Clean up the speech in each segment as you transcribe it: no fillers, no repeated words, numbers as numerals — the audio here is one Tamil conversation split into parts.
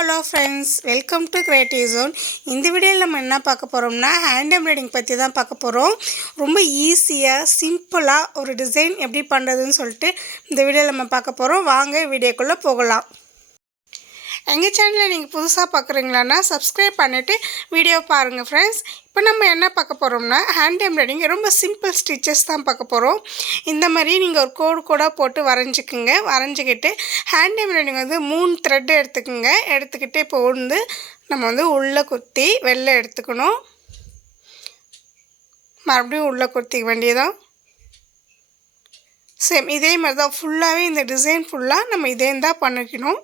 Hello friends, welcome to creative zone. இந்த வீடியோவில் நம்ம என்ன பார்க்க போகிறோம்னா ஹேண்ட் எம்ப்ராய்டிங் பற்றி தான் பார்க்க போகிறோம். ரொம்ப ஈஸியாக சிம்பிளாக ஒரு டிசைன் எப்படி பண்ணுறதுன்னு சொல்லிட்டு இந்த வீடியோவில் நம்ம பார்க்க போகிறோம். வாங்க வீடியோக்குள்ளே போகலாம். எங்கள் சேனலில் நீங்கள் புதுசாக பார்க்குறீங்களான்னா சப்ஸ்கிரைப் பண்ணிவிட்டு வீடியோ பாருங்கள் ஃப்ரெண்ட்ஸ். இப்போ நம்ம என்ன பார்க்க போகிறோம்னா ஹேண்ட் எம்ப்ராய்டிங் ரொம்ப சிம்பிள் ஸ்டிச்சஸ் தான் பார்க்க போகிறோம். இந்த மாதிரி நீங்கள் ஒரு கோடாக போட்டு வரைஞ்சிக்குங்க. வரைஞ்சிக்கிட்டு ஹேண்ட் எம்ப்ராய்டிங் 3 த்ரெட் எடுத்துக்கோங்க. எடுத்துக்கிட்டு இப்போ நம்ம உள்ளே குத்தி வெளில எடுத்துக்கணும். மறுபடியும் உள்ளே குத்திக்க வேண்டியதான். சேம் இதே மாதிரி தான் ஃபுல்லாகவே இந்த டிசைன் ஃபுல்லாக நம்ம இதே தான் பண்ணிக்கணும்.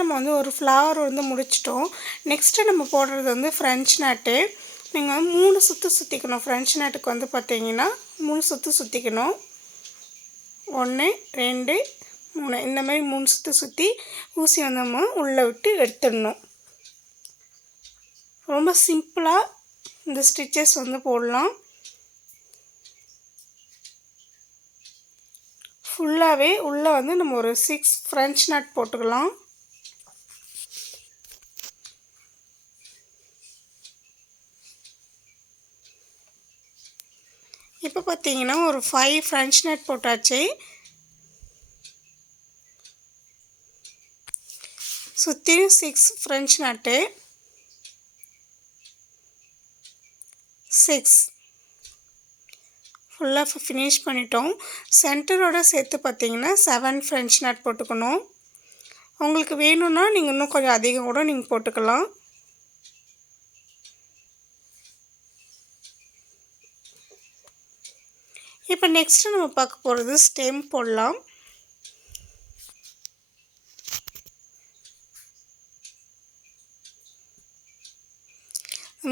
நம்ம ஒரு ஃப்ளவர் முடிச்சிட்டோம். நெக்ஸ்ட்டு நம்ம போடுறது ஃப்ரெஞ்ச் நாட்டு. நீங்கள் 3 சுற்று சுற்றிக்கணும். ஃப்ரெஞ்ச் நாட்டுக்கு பார்த்தீங்கன்னா 3 சுற்று சுற்றிக்கணும். 1 2 3 இந்த மாதிரி 3 சுற்று சுற்றி ஊசி நம்ம உள்ளே விட்டு எடுத்துடணும். ரொம்ப சிம்பிளாக இந்த ஸ்டிச்சஸ் போடலாம். ஃபுல்லாகவே உள்ளே நம்ம ஒரு 6 ஃப்ரெஞ்ச் நாட் போட்டுக்கலாம். இப்போ பார்த்தீங்கன்னா ஒரு 5 ஃப்ரெஞ்ச் நாட் போட்டாச்சு. சுற்றியும் 6 ஃப்ரெஞ்ச் நாட்டு. 6 ஃபுல்லாக ஃபினிஷ் பண்ணிட்டோம். சென்டரோடு சேர்த்து பார்த்தீங்கன்னா 7 ஃப்ரெஞ்ச் நாட் போட்டுக்கணும். உங்களுக்கு வேணும்னா நீங்கள் இன்னும் கொஞ்சம் அதிகம் கூட நீங்கள் போட்டுக்கலாம். இப்போ நெக்ஸ்ட்டு நம்ம பார்க்க போகிறது ஸ்டெம் போடலாம்.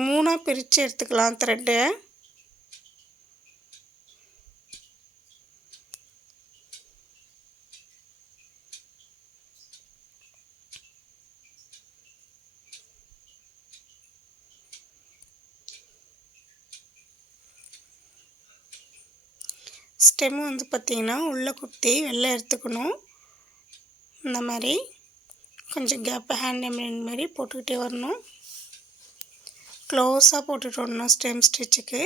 மூணாக பிரித்து எடுத்துக்கலாம் த்ரெட்டை. ஸ்டெம்மு பார்த்திங்கன்னா உள்ளே குத்தி வெளில எடுத்துக்கணும். இந்த மாதிரி கொஞ்சம் கேப்பை ஹேண்ட் எம்ப்ராய்டிங் மாதிரி போட்டுக்கிட்டே வரணும். க்ளோஸாக போட்டுட்டு வரணும் ஸ்டெம் ஸ்டிச்சுக்கு.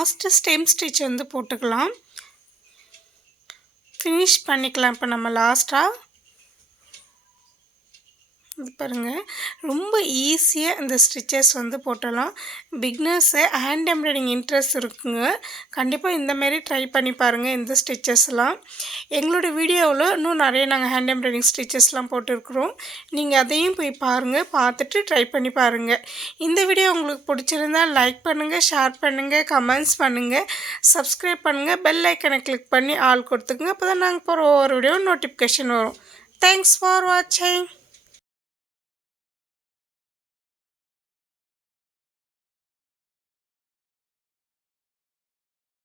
லாஸ்ட்டு ஸ்டெம் ஸ்டிச் வந்து போட்டுக்கலாம். ஃபினிஷ் பண்ணிக்கலாம். இப்போ நம்ம லாஸ்ட்டாக இது பாருங்கள், ரொம்ப ஈஸியாக இந்த ஸ்டிச்சஸ் வந்து போட்டலாம். பிக்னர்ஸு ஹேண்ட் எம்ப்ராய்டிங் இன்ட்ரெஸ்ட் இருக்குங்க, கண்டிப்பாக இந்தமாரி ட்ரை பண்ணி பாருங்கள். இந்த ஸ்டிச்சஸ்லாம் எங்களோட வீடியோவில் இன்னும் நிறைய நாங்கள் ஹேண்ட் எம்ப்ராய்டிங் ஸ்டிச்சஸ்லாம் போட்டிருக்கிறோம். நீங்கள் அதையும் போய் பாருங்கள், பார்த்துட்டு ட்ரை பண்ணி பாருங்கள். இந்த வீடியோ உங்களுக்கு பிடிச்சிருந்தால் லைக் பண்ணுங்கள், ஷேர் பண்ணுங்கள், கமெண்ட்ஸ் பண்ணுங்கள், சப்ஸ்கிரைப் பண்ணுங்கள், பெல் ஐக்கனை கிளிக் பண்ணி ஆல் கொடுத்துக்குங்க. அப்போ தான் நாங்கள் போகிற ஒவ்வொரு வீடியோ நோட்டிஃபிகேஷன் வரும். தேங்க்ஸ் ஃபார் வாட்சிங்.